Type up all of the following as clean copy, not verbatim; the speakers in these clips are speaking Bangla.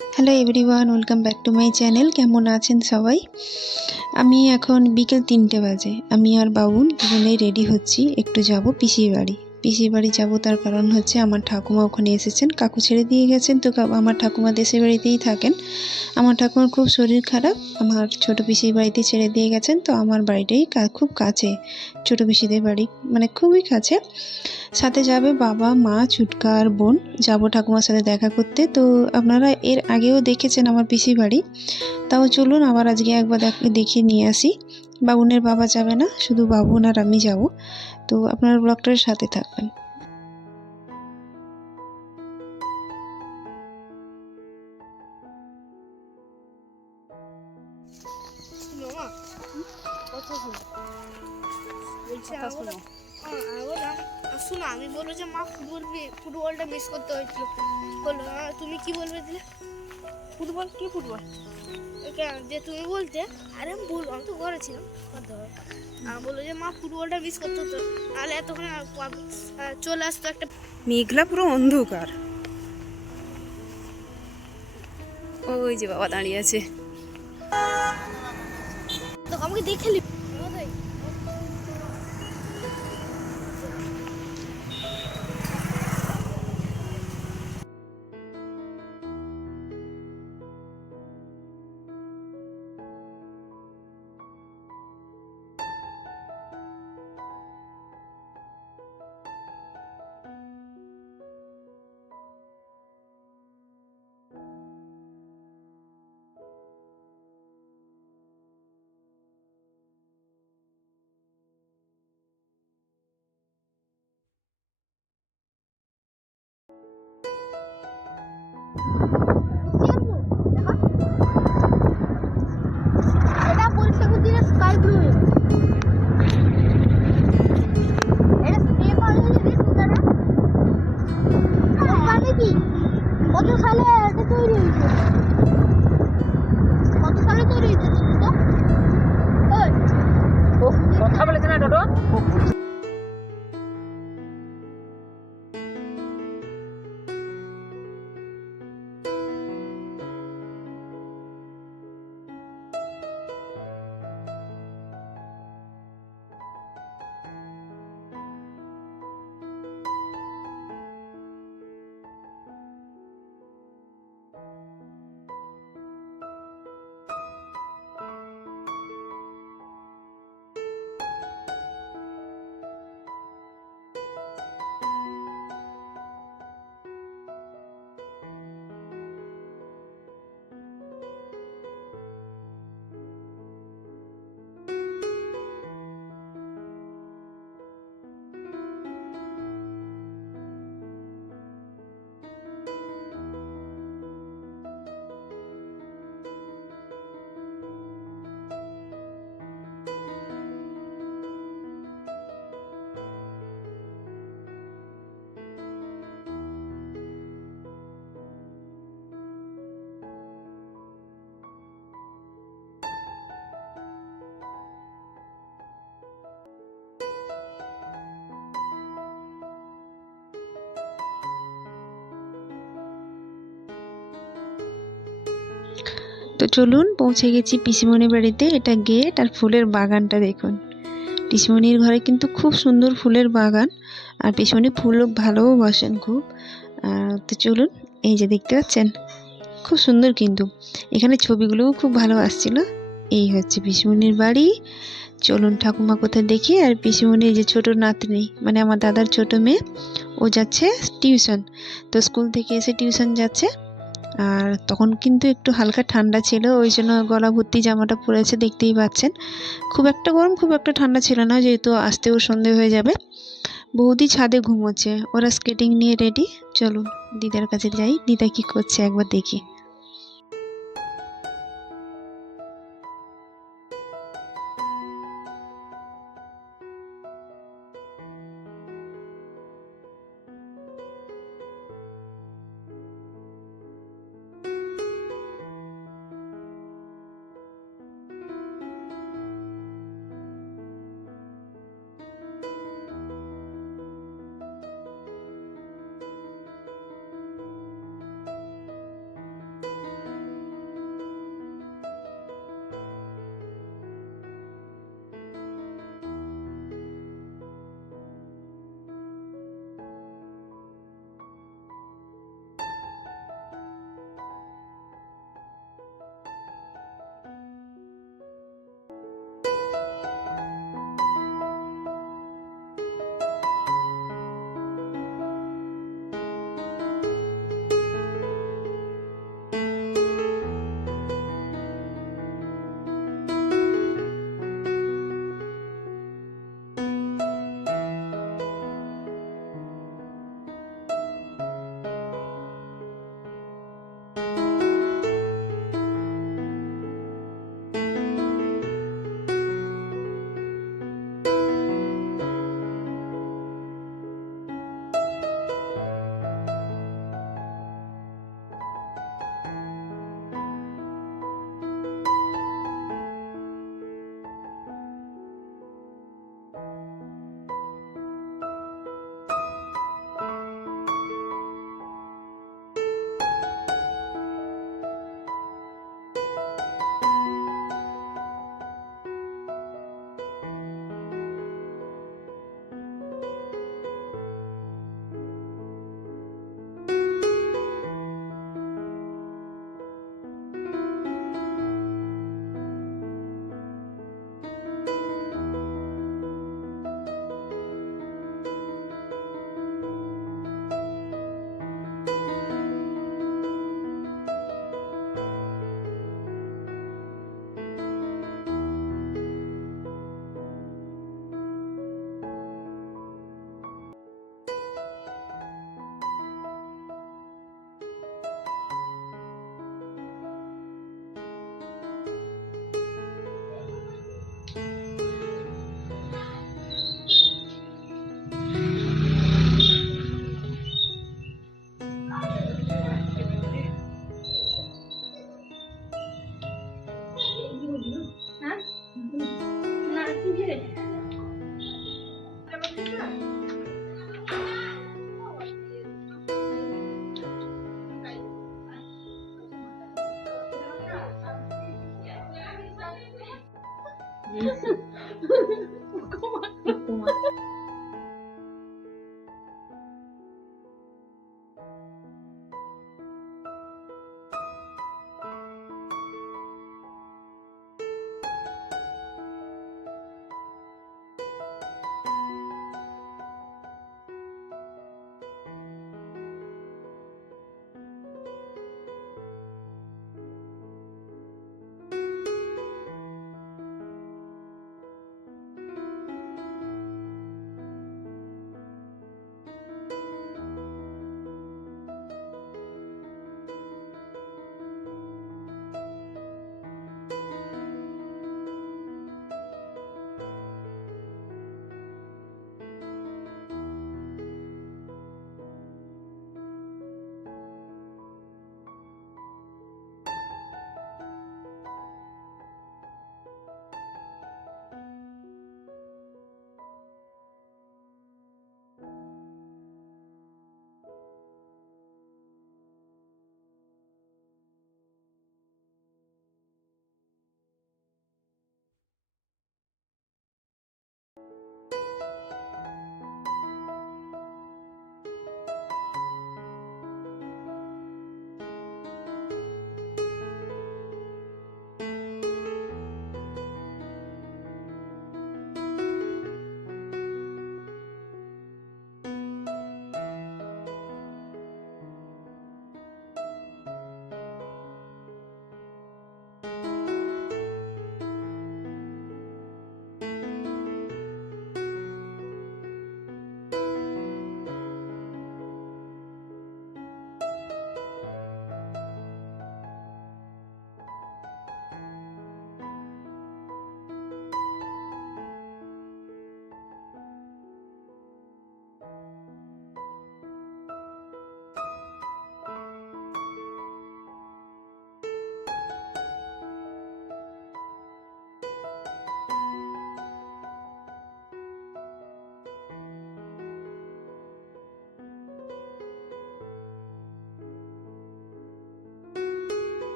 Hello everyone, welcome back to my channel. কেমন আছেন সবাই? আমি এখন বিকেল 3টে বাজে। আমি আর বাবুন দুজনেই রেডি হচ্ছি, একটু যাব পিসির বাড়ি। পিসির বাড়ি যাব, তার কারণ হচ্ছে আমার ঠাকুমা ওখানে এসেছেন, কাকু ছেড়ে দিয়ে গেছেন। তো আমার ঠাকুমা দেশের বাড়িতেই থাকেন। আমার ঠাকুমার খুব শরীর খারাপ, আমার ছোটো পিসির বাড়িতে ছেড়ে দিয়ে গেছেন। তো আমার বাড়িটাই খুব কাছে, ছোটো পিসিদের বাড়ি, মানে খুবই কাছে। সাথে যাবে বাবা, মা, ছুটকা আর বোন। যাব ঠাকুমার সাথে দেখা করতে। তো আপনারা এর আগেও দেখেছেন আমার পিসির বাড়ি, তাও চলুন আবার আজকে একবার দেখিয়ে নিয়ে আসি। বাবুনের বাবা যাবে না, শুধু বাবুন আর আমি যাব। তো আপনারা ব্লগটার সাথে থাকবেন। শোনো, আমি বলবো যে মা ফুটবলটা মিস করতে হয়েছিল। বললো তুমি কি বলবে দিলে? ফুটবল কি ফুটবল? যে তুমি বলতে, আরে আমি বলবো, আমি তো ঘরে ছিলাম। আমি বললো যে মা ফুটবলটা মিস করতে হতো, নাহলে এতক্ষণ চলে আসতো একটা। মেঘলা পুরো অন্ধকার। ওই যে বাবা দাঁড়িয়ে আছে। তো আমাকে দেখে নি। এটা বলছে বুঝিয়ে স্কাই ব্লু। এটা স্প্রে পাওয়া যায় রে সুন্দর। জানে কি কত সালে এটা তৈরি হয়েছে? কত সালে তৈরি হয়েছে তো? ওই কথা বলেছে না টোটো। তো চলুন, পৌঁছে গেছি পিসিমণির বাড়িতে। এটা গেট, আর ফুলের বাগানটা দেখুন। পিসিমণির ঘরে কিন্তু খুব সুন্দর ফুলের বাগান, আর পিসিমণি ফুলও ভালোবাসেন খুব। তো চলুন, এই যে দেখতে পাচ্ছেন, খুব সুন্দর কিন্তু এখানে ছবিগুলোও খুব ভালো আসছিল। এই হচ্ছে পিসিমণির বাড়ি। চলুন ঠাকুমা কোথায় দেখি। আর পিসিমণির যে ছোট নাতনি, মানে আমার দাদার ছোট মেয়ে, ও যাচ্ছে টিউশন। তো স্কুল থেকে এসে টিউশন যাচ্ছে। আর তখন কিন্তু একটু হালকা ঠান্ডা ছিল, ওই জন্য গলা ভর্তি জামাটা পরেছে, দেখতেই পাচ্ছেন। খুব একটা গরম, খুব একটা ঠান্ডা ছিল না, যেহেতু আসতেও সন্ধে হয়ে যাবে। বৌদি ছাদে ঘুমোচ্ছে, ওরা স্কেটিং নিয়ে রেডি। চলুন দিদার কাছে যাই, দিদা কি করছে একবার দেখি।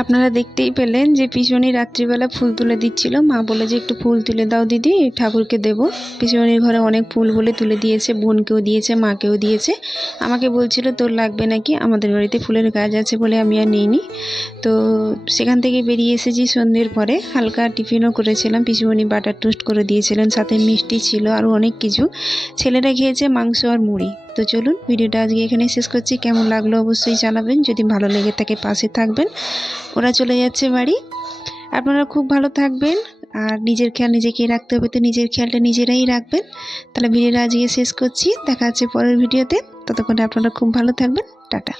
আপনারা দেখতেই পেলেন যে পিসিমণি রাত্রিবেলা ফুল তুলে দিচ্ছিল। মা বলে যে একটু ফুল তুলে দাও দিদি, ঠাকুরকে দেব। পিসিমণির ঘরে অনেক ফুল বলে তুলে দিয়েছে, বোনকেও দিয়েছে, মাকেও দিয়েছে। আমাকে বলছিল তোর লাগবে নাকি, আমাদের বাড়িতে ফুলের গাছ আছে বলে আমি আর নিইনি। তো সেখান থেকে বেরিয়ে এসেছি সন্ধ্যের পরে। হালকা টিফিনও করেছিলাম, পিসিমণি বাটার টোস্ট করে দিয়েছিলেন, সাথে মিষ্টি ছিল আরও অনেক কিছু। ছেলেরা খেয়েছে মাংস আর মুড়ি। তো চলুন ভিডিওটা আজকে এখানে শেষ করছি। কেমন লাগলো অবশ্যই জানাবেন, যদি ভালো লেগে থাকে পাশে থাকবেন। ওরা চলে যাচ্ছে বাড়ি। আপনারা খুব ভালো থাকবেন, আর নিজের খেয়াল নিজেকেই রাখতে হবে, তো নিজের খেয়ালটা নিজেরাই রাখবেন। তাহলে ভিডিওটা আজকে শেষ করছি, দেখা হচ্ছে পরের ভিডিওতে। ততক্ষণে আপনারা খুব ভালো থাকবেন, টাটা।